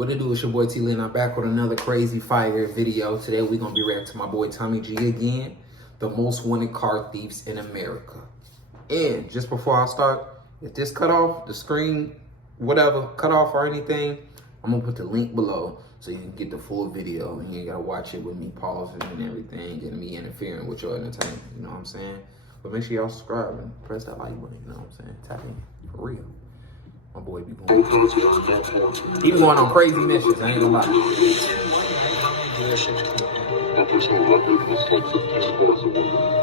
What it do? It's your boy T-Lee, and I'm back with another crazy fire video. Today we're gonna be reacting to my boy Tommy G again, the most wanted car thieves in America. And just before I start, if this cut off the screen, whatever, cut off or anything, I'm gonna put the link below so you can get the full video and you ain't gotta watch it with me pausing and everything and me interfering with your entertainment. You know what I'm saying? But make sure y'all subscribe and press that like button. You know what I'm saying? Tap in for real. My boy be going. He be going on crazy missions, I ain't gonna lie. My personal record was like 15 cars at one time.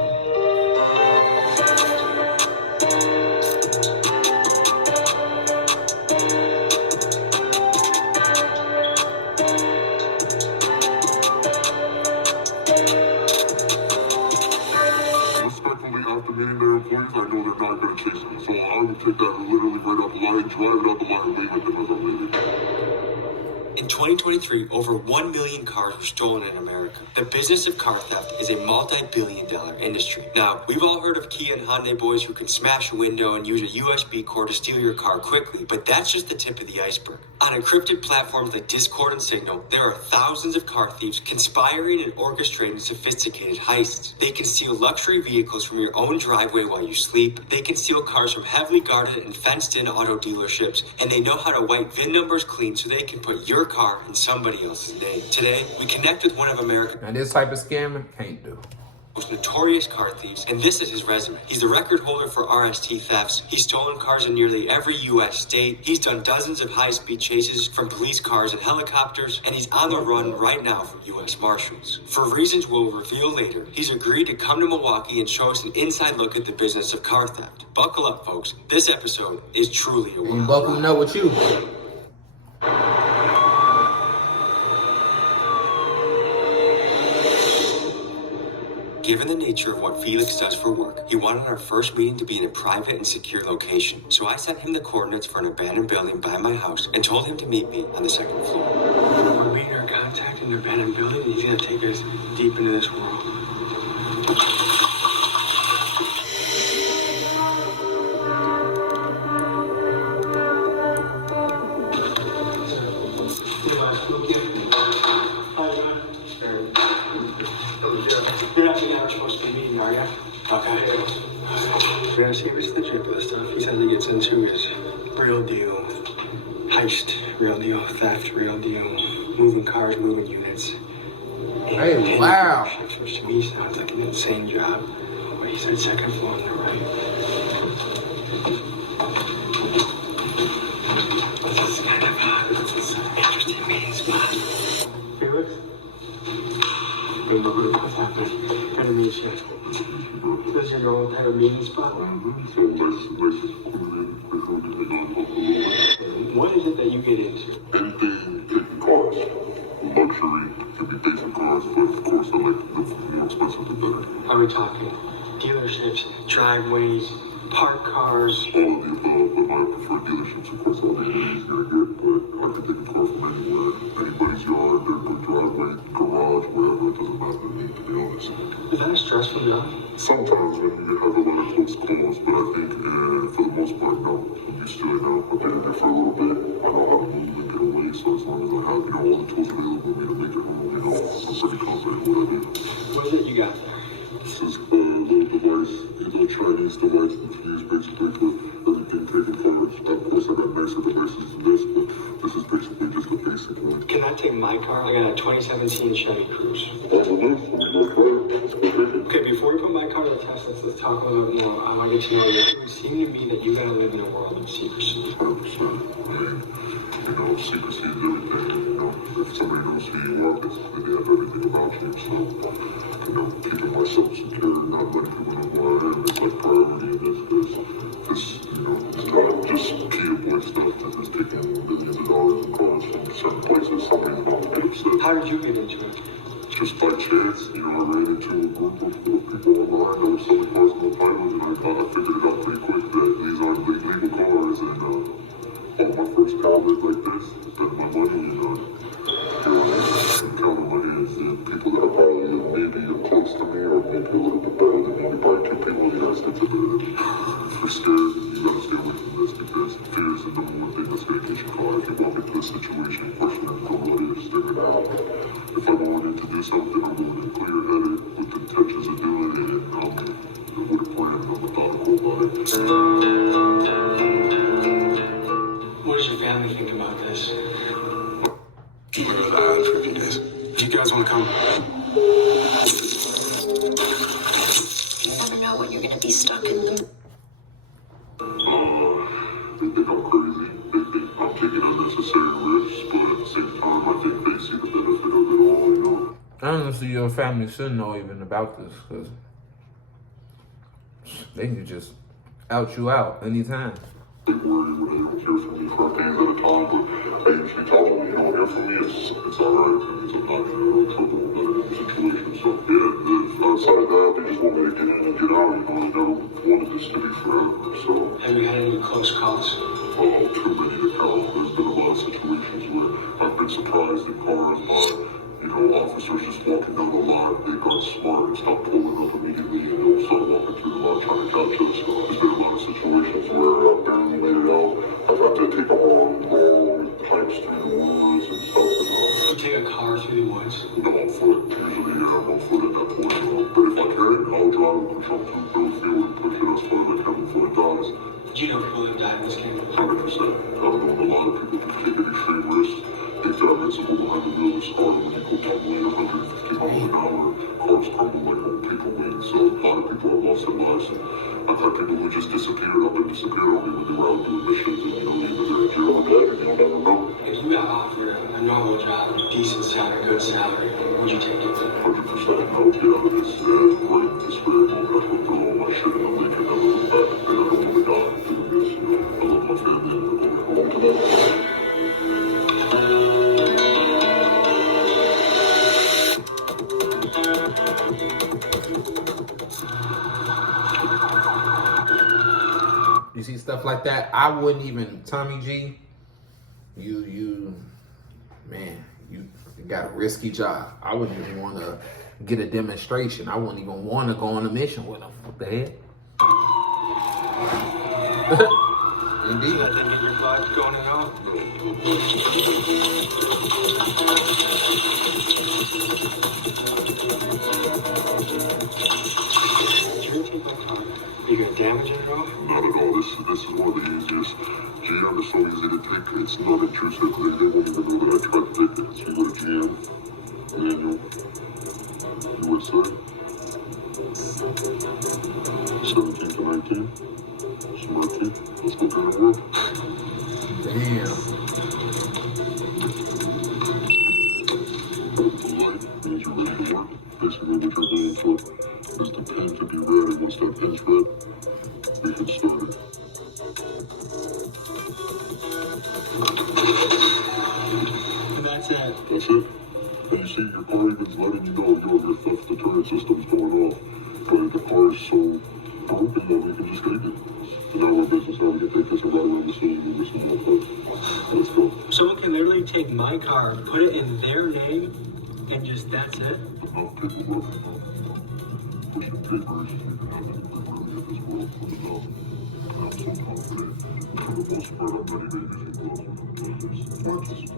Respectfully, after meeting their employees, I know they're not going to chase me. So I would take that literally right up the line, drive it up the line, and leave it there as I'm leaving. In 2023, over 1 million cars were stolen in America. The business of car theft is a multi-billion-dollar industry. Now, we've all heard of Kia and Hyundai boys who can smash a window and use a USB cord to steal your car quickly, but that's just the tip of the iceberg. On encrypted platforms like Discord and Signal, there are thousands of car thieves conspiring and orchestrating sophisticated heists. They can steal luxury vehicles from your own driveway while you sleep. They can steal cars from heavily guarded and fenced-in auto dealerships, and they know how to wipe VIN numbers clean so they can put your car in somebody else's name. Today, we connect with one of America's Now this type of scamming can't do. most notorious car thieves, and this is his resume. He's the record holder for RST thefts. He's stolen cars in nearly every U.S. state. He's done dozens of high-speed chases from police cars and helicopters, and he's on the run right now from U.S. Marshals. For reasons we'll reveal later, he's agreed to come to Milwaukee and show us an inside look at the business of car theft. Buckle up, folks. This episode is truly a And wild buckle know what you. Given the nature of what Felix does for work, he wanted our first meeting to be in a private and secure location. So I sent him the coordinates for an abandoned building by my house and told him to meet me on the second floor. We're meeting our contact in an abandoned building, and he's gonna take us deep into this world. You're not supposed to be meeting, are you? Okay. We're gonna see if it's legit with this stuff. He says he gets into is real deal heist, real deal theft, real deal moving cars, moving units. Hey, wow. Which to me sounds like an insane job. But he said second floor on the right. This is kind of an interesting meeting spot. Felix? What's happening? Good to meet you. This is your own type of meeting spot? What is it that you get into? Anything taking cars. Luxury can be basic cars, but of course I like the more expensive the better. Are we talking dealerships, driveways, park cars? All of the above, but my preferred dealerships, of course, all the easier to get, but I can take a car from anywhere, anybody's yard, their driveway, garage, wherever, it doesn't matter to me, to be honest. Is that a stressful job? Sometimes when you have a lot of close calls, but I think for the most part, no. I'm used to it now. I've been in there for a little bit. I know how to move and get away, so as long as I have, all the tools available to me to make it home, I'm pretty confident in what I do. What is it you got there? This is a little device, a little Chinese device that's used basically for everything taking cars. Of course, I got nicer devices than this, but this is basically just a basic one. Can I take my car? I got a 2017 Chevy Cruise. Okay, before we put my car to the test, let's talk a little bit more. I want to get to know you. It would seem to me that you gotta live in a world of secrecy. 100%. I mean, secrecy is everything. If somebody knows who you are, basically they have everything about you. So, keeping myself secure, not letting people know who I am is like priority in this because this, it's not just key avoid stuff. This is taking millions of dollars in cars from certain places. Somebody's about to get upset. How did you get into it? Just by chance, I ran into a group of people online that were selling cars on the titles, and I figured it out pretty quick that these aren't legal cars, and my first job is like this, spend my money, and counting my hands, and people that are probably maybe close to me, or maybe a little bit better than me, probably two people in the United States are better than me. If you're scared, you gotta stay away from this, because fear is the number one thing that's gonna get you caught if you walk into a situation. First thing this out there, I'm willing to clear-headed with the intentions of doing it, and with a plan, I'm methodical about it. What does your family think about this? We're gonna lie for a few days. If you guys want to come, You never know when you're gonna be stuck in the. They think I'm crazy. They think I'm taking unnecessary risks, but at the same time, I think they see the benefit of it all, you know? Honestly, your family should know even about this, because they can just out you out anytime. They worry when they don't hear from me for days at a time, but I usually tell them, you don't hear from me, it's alright, because I'm not in trouble in a situation. So, yeah, outside of that, they just want me to get in and get out, you know? I never wanted this to be forever, so. Have you had any close calls? Oh, too many to count. There's been a lot of situations where I've been surprised in cars by, officers just walking down the line. They got smart and stopped pulling up immediately, and they'll start walking through the line trying to catch us. So there's been a lot of situations where I've barely made it out. I've had to take a long hikes through the woods and stuff. You take a car through the woods? No, on foot. Usually, yeah, I'm on foot at that point. But if I can, I'll drive and push up through the field and push it as far as I can before it dies. Do you know people who've died in this game? 100%. I've known a lot of people who've taken extreme risks. They feel invincible behind the wheel. It's hard when you go tumbling 150 miles an hour. Cars crumble like old paper weight. So a lot of people have lost their lives. I've had people who just disappeared up and disappeared on me when they were out doing missions. And either they're in jail or dead, and you'll never know. If you got offered a normal job, decent salary, good salary, would you take it? 100%. I'll get out of this right this very moment. I put through all my shit in the lake and never look back. And I don't want to die doing this. I love my family and we're going home to that. You see stuff like that, I wouldn't even, Tommy G, you got a risky job. I wouldn't even want to get a demonstration. I wouldn't even want to go on a mission with them. What the heck? Indeed. That didn't get your blood going and out? Are you gonna damage it at all? Not at all. This is one of the easiest. GM is so easy to take. It's not intrusive. They won't even know that I tried to take it. So you go to GM, manual, you would say 17 to 19. Smart key. Let's go get it work. Damn. The light means you're ready to work. Basically what you're waiting for is the pin to be ready. Once that pin's red, we can start it. And that's it. That's it. And you see, your car even's letting you know your fifth deterrent system's going off. But the car is so broken that we can just take it. So now our business, now we can take this and ride around the city and miss them all time. Let's go. Someone can literally take my car, put it in their name, and just that's it? Enough paperwork, pushing papers, you can have anything really in this world for enough. And I'm so confident. For the most part, I'm ready to use it well.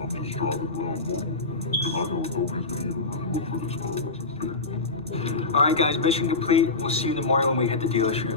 I'm just driving around home. Because I know nobody's going to even really look for this car once it's there. Alright guys, mission complete. We'll see you in the morning when we hit the dealership.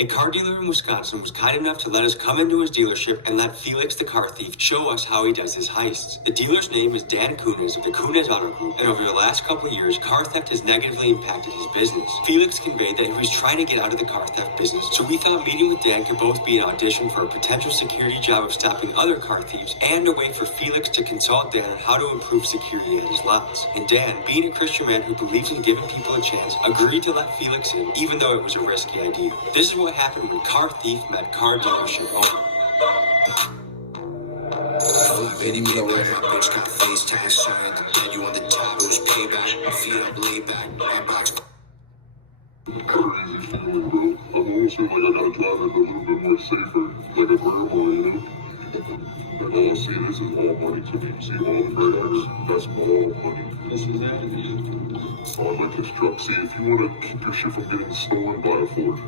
A car dealer in Wisconsin was kind enough to let us come into his dealership and let Felix the car thief show us how he does his heists. The dealer's name is Dan Kunis of the Kunis Auto Group, and over the last couple of years, car theft has negatively impacted his business. Felix conveyed that he was trying to get out of the car theft business, so we thought meeting with Dan could both be an audition for a potential security job of stopping other car thieves and a way for Felix to consult Dan on how to improve security at his lots. And Dan, being a Christian man who believes in giving people a chance, agreed to let Felix in, even though it was a risky idea. This is what happened when car thief met car dealership owner. Baby, me away, my bitch got FaceTime, so at the dead, you on the top, it was payback, feet up, laid back, handbox. Crazy feeling, bro. I'm almost feeling like I gotta drive it a little bit more safer, like a grandma, you know? And all I see this is all money to me. See all the grams? That's all money. This is that. Oh, I like this truck. See, if you want to keep your shit from getting stolen, buy a Ford.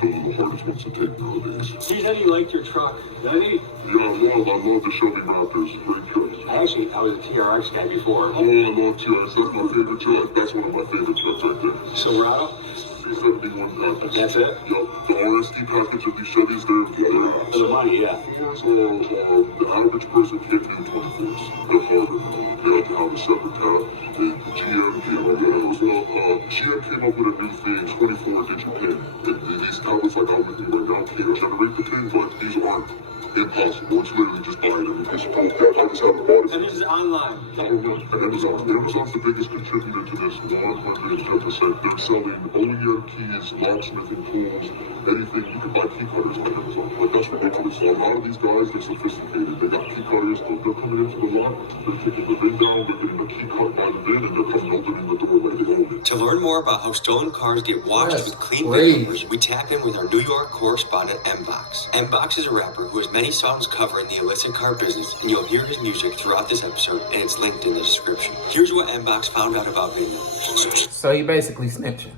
those are the hardest ones to take nowadays. He said he liked your truck, doesn't he? Yeah, I love the Chevy Raptors. Great trucks. I was a TRX guy before. Oh, I love TRX. That's my favorite truck. That's one of my favorite trucks right there. Silverado? 371 package. That's it? Yup. The RSD package of these Chevys, they're For the money, yeah. the average person can't do 24s. They're harder. They have to have a separate tab. And GM came up with it as well. GM came up with a new thing, 24-digit pin. And these tablets like I'm with you right now can't generate the pin, but these aren't impossible. It's literally just buying them. It's called that. I just haven't bought it. And this is online. And Amazon's the biggest contributor to this, 110%. They're selling OEM keys, locksmithing tools, anything. You can buy key cutters on Amazon. Like, that's ridiculous. A lot of these guys, they're sophisticated. They got key cutters. They're coming into the lot. They're taking the bin down. They're getting a key cut by the bin, and they're coming opening the door like they own it. To learn more about how stolen cars get washed That's with clean great. bin numbers, we tap in with our New York correspondent, M-Box. M-Box is a rapper who has many songs covering the illicit car business, and you'll hear his music throughout this episode, and it's linked in the description. Here's what M-Box found out about bin numbers. So he basically snitching.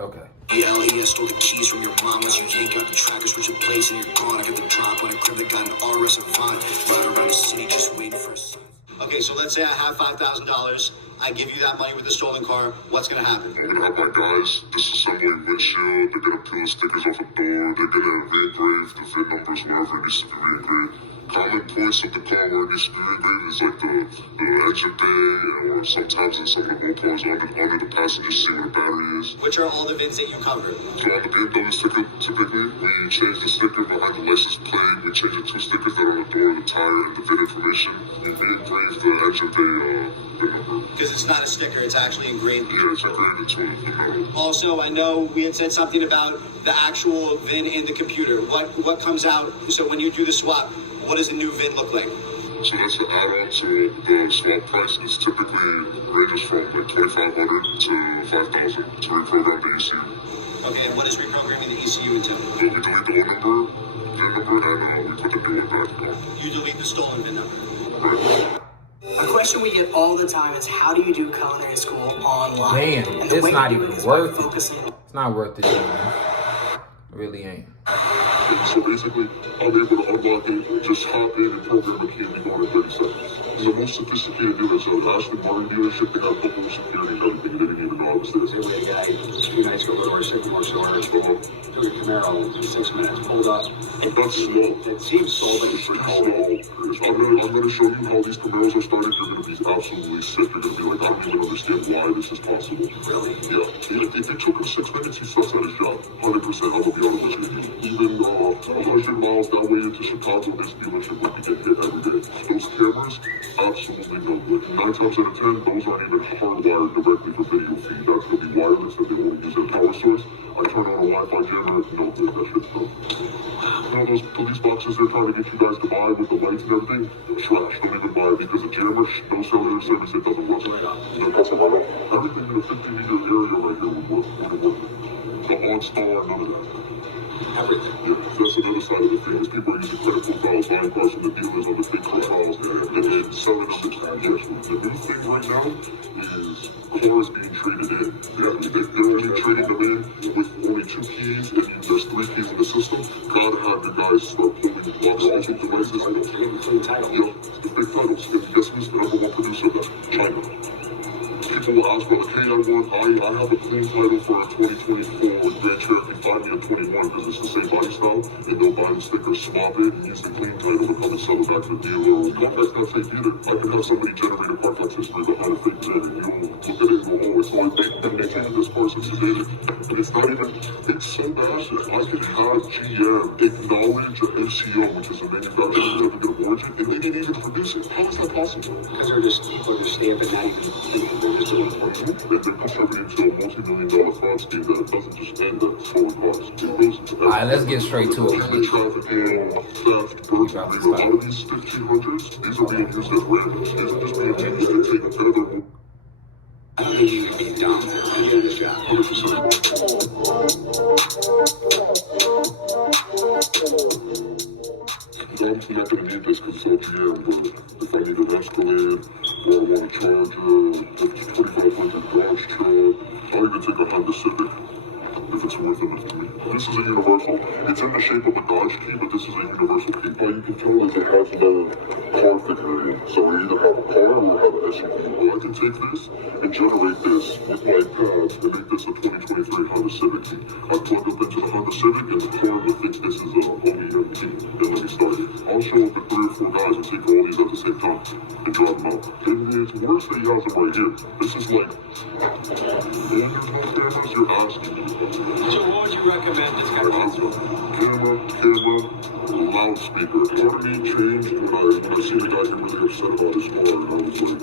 Okay. Yeah, stole the keys from your mama's. You yank out the trackers, switch your place, and you're gone. I get the drop on a crib that got an RS and Vaughn. Ride around the city just waiting for a sign. Okay, so let's say I have $5,000. I give you that money with the stolen car. What's gonna happen? I'm gonna have my guys disassembling windshield. They're gonna peel the stickers off the door. They're gonna re-engrave the VIN numbers wherever it needs to be re-engraved. Common points of the car where it needs to be re-engraved is like the engine bay, or sometimes in some of the Mopars under the passenger seat where the battery is. Which are all the VINs that you cover? So on the BMW sticker, typically, we change the sticker behind the license plate. We change the two stickers that are on the door, the tire, and the VIN information. We re-engrave the engine bay VIN number. Because it's not a sticker, it's actually engraved. Yeah, it's engraved into the metal. Also, I know we had said something about the actual VIN in the computer. What comes out, so when you do the swap, what does the new VIN look like? So that's the add-on to the swap prices. Typically ranges from like $2,500 to $5,000 to reprogram the ECU. Okay, and what is reprogramming the ECU into? So we delete the old number, VIN number, and we put the new one back on. You delete the stolen VIN number. Right. A question we get all the time is, how do you do culinary school online? Damn, And the it's way not you do even it is by worth it. focusing. It's not worth it, man. It really ain't. So basically, I'm able to unlock it, just hop in and program a key and be gone in 30 seconds. The most sophisticated dealers at Ashley Martin dealership, they have double security and everything. They didn't even know I was there. There was a guy a few nights ago with our Sycamore Solar doing a Camaro in 6 minutes, pulled up. And that's slow. It seems slow, but it's pretty slow. I'm gonna show you how these Camaros are started. You're gonna be absolutely sick. You're gonna be like, I don't even understand why this is possible. Really? Yeah. If it took him 6 minutes, he sucks at his job. 100%. I'm gonna be honest with you. Even 100 miles that way into Chicago, this dealership would be getting hit every day. Those cameras, absolutely no good. 9 times out of 10, those aren't even hardwired directly for video feed. That's gonna be wireless, and they won't use a power source. I turn on a Wi-Fi jammer, no good. That shit's broke. You know those police boxes they're trying to get you guys to buy with the lights and everything? Trash. Don't even buy it because the jammer, no cellular service, it doesn't work. It doesn't work. Everything in a 50-meter area right here would work. The OnStar, none of that. Everything. Yeah, that's another side of the thing. Is people are using credit profiles, buying cars from the dealers on the fake profiles, and then selling them to cash. The new thing right now is cars being traded in. Yeah, they're only trading them in with only 2 keys, and there's 3 keys in the system. Gotta have the guys start pulling blocks off of devices. Clean title. Yeah, the big titles. And guess who's the #1 producer of that? China. People will ask about, like, hey, I have a clean title for a 2024 Grand Cherokee, find me a 21 because it's the same body style, and they'll buy the sticker, swap it, and use the clean title to come and sell it back to the dealer. That's not fake either. I can have somebody generate a part that's history behind a fake VIN, and you'll look at it and go, oh, it's like they've been making this car since you did it. And it's not even, it's so bad that I can have GM acknowledge an MCO, which is a manufacturer certificate of origin, and they didn't even produce it. How is that possible? Because they're just stamping, not even, they're just doing it. They're contributing to a multi-million-dollar fraud scheme that doesn't just end at stolen cars. It goes into All right, let's get straight to it. human trafficking, theft, burglary. A lot of these 1500s, these are being used as ramps. These are just being used to take tether. I don't think you can be dumb and do this job. 100%. I'm not going to need this because it's all GM, but if I need an Escalade, or I want a Charger, if it's 2500 Dodge truck, I'll even take a Honda Civic if it's worth it for me. you can tell is it has no car figure in it. So I either have a car or I have an SUV. Well, I can take this and generate this with my pad and make this a 2023 Honda Civic key. I plug up into the Honda Civic and the car will think this is a OEM key. Then let me start it. I'll show up with 3 or 4 guys and take all these at the same time and drive them out. And it's worse that he has them right here. This is like, when there's no cameras, you're asking me. So what would you recommend this guy do? Camera, loudspeaker. Part of me changed when I seen the guy get really upset about his car, and I was like,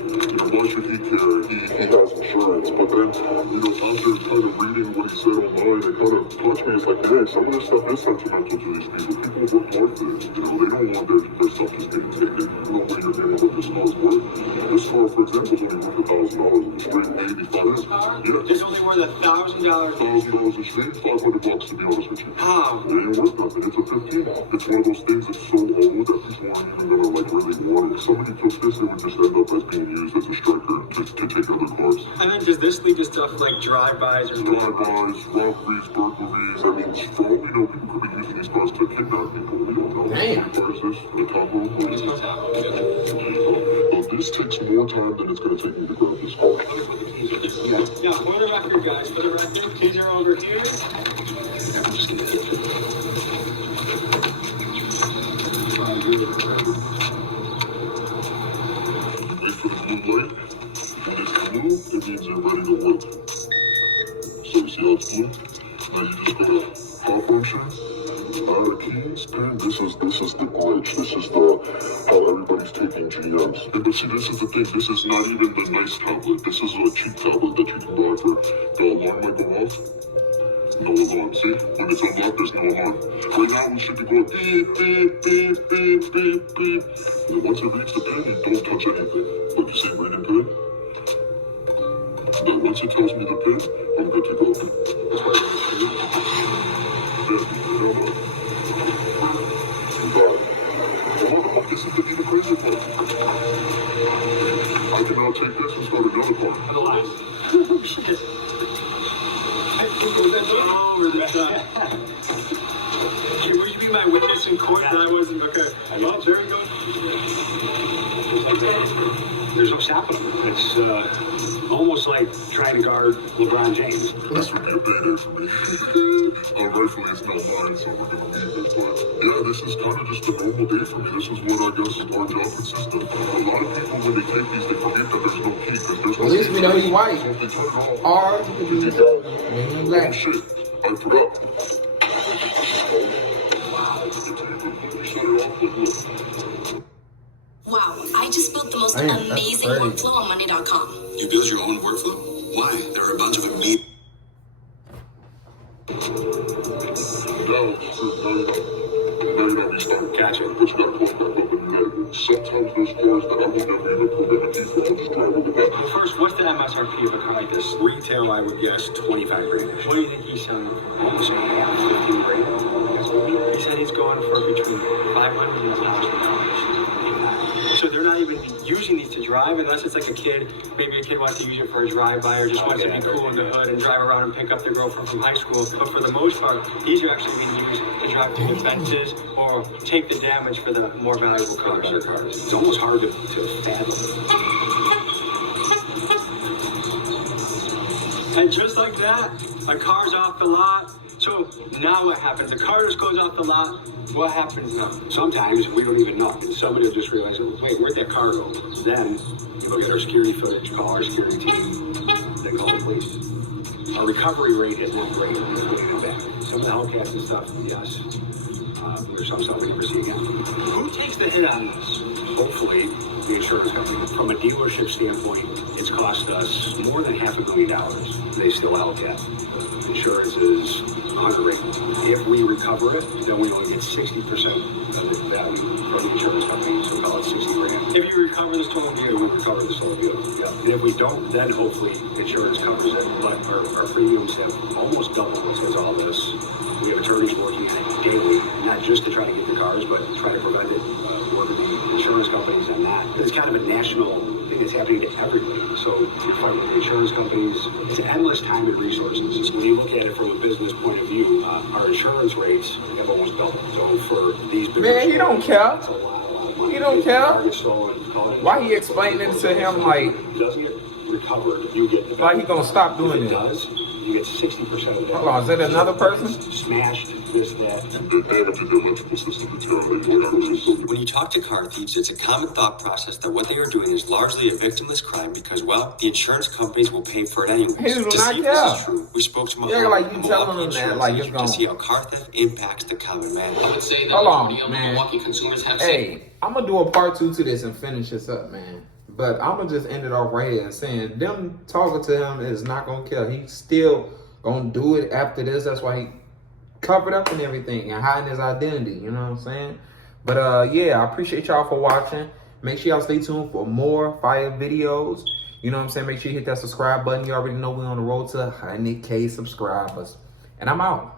why should he care? He has insurance. But then, after kind of reading what he said online, it kind of touched me. It's like, yeah, some of this stuff is sentimental to these people. People work hard for this. They don't want their stuff just getting taken. When you're hearing what this car's worth. This car, for example, is only worth $1,000. It's straight $85. Yeah. It's only worth $1,000. $1,000 is straight $500 to be honest with you. How? It ain't worth nothing. It's a 15. It's one of those things that's so old that people aren't even gonna really want it. If somebody took this, it would just end up as being used as a striker to take other cars. And then does this lead to stuff like drive-bys or Drive-bys, robberies, burglaries. I mean, for all we know, people could be using these cars to kidnap people. We don't know. Damn. What car is this? The top room? This takes more time than it's gonna take me to grab this car. Yeah, for the record, guys, for the record, keys are over here. Wait for the blue light. When it's blue, it means you're ready to work. So you see how it's blue? Now you just go to power function. Keys, and this is the glitch. This is how everybody's taking GMs. But see, this is the thing. This is not even the nice tablet. This is a cheap tablet that you can buy for the alarm might go off. No alarm. See, when it's unlocked, there's no alarm. Right now, we should be going beep, beep, beep, beep, beep, beep. And once it reads the pin, you don't touch anything. Like you say, reading pin. Then once it tells me the pin, I'm good to go. This is the even crazier part. I can now take this and start another car. Oh, shit. Hey, would you be my witness in court that I wasn't? Okay. Well, there you go. There's no stopping him. It's almost like trying to guard LeBron James. This would be a bad day for me. Rightfully, it's not mine, so we're gonna leave it. But yeah, this is kind of just a normal day for me. This is what I guess our job consists of. A lot of people, when they take these, they forget that there's no key. There's no At least we know he's white. So if they turn it off, Or oh black. shit, I forgot. Wow, I just built the most Damn, that's amazing crazy. workflow on Monday.com. You build your own workflow? Why? There are a bunch of amazing. Gotcha. But you gotta plug that up and do that. Sometimes there's cars that I would never even program a key for. I'll just drive with the back. Well, first, what's the MSRP of a car like this? Retail, I would guess 25 grand. What do you think he's selling for? I'm saying 15 grand. He said he's going for between 500 and 1,000. So they're not even using these to drive unless it's like a kid. Maybe a kid wants to use it for a drive-by or just wants to be cool in the hood and drive around and pick up their girlfriend from high school. But for the most part, these are actually being used to drive through the fences or take the damage for the more valuable cars. It's almost hard to fathom. And just like that, a car's off the lot. So now what happens? The car just goes off the lot. What happens now? Sometimes we don't even know. And somebody will just realize, wait, where'd that car go? Then you look at our security footage, call our security team, then call the police. Our recovery rate is not great. We're getting it back. Some of the Hellcats and stuff, yes. There's some stuff we never see again. Who takes the hit on this? Hopefully, the insurance company. From a dealership standpoint, it's cost us more than $500,000. They still Hellcat. Insurance is 100. If we recover it, then we only get 60% of the value from the insurance company, so call it 60 grand. If you recover this total We vehicle, recover the stolen vehicle, yeah. And if we don't, then hopefully insurance covers it. But our premiums have almost doubled since all this. We have attorneys working on it daily, not just to try to get the cars, but try to prevent it. Work with the insurance company companies on that. It's kind of a national thing that's happening to everybody. So you're fighting with insurance companies. It's endless time and resources. When you look at it from a business point of view, our insurance rates have almost doubled. So for these Man, he don't care. that's a lot of money. He don't care. Why he Why explaining to him like doesn't get recovered? You get he gonna stop doing it. it? Does you get 60% of that? Hold on, is that another person? Smashed this, that. When you talk to car thieves, it's a common thought process that what they are doing is largely a victimless crime because, well, the insurance companies will pay for it anyway. He do To not see if care. this is true, we spoke to Yeah, like you telling them that, like it's to gonna. see how car theft impacts the common man. I would say that Hold on, majority of man. Milwaukee consumers have Hey, I'm gonna do a part 2 to this and finish this up, man. But I'm gonna just end it off right here and saying them talking to him is not gonna kill. He's still gonna do it after this. That's why he covered up and everything and hiding his identity. You know what I'm saying? But yeah, I appreciate y'all for watching. Make sure y'all stay tuned for more fire videos. You know what I'm saying? Make sure you hit that subscribe button. You already know we're on the road to 100K subscribers. And I'm out.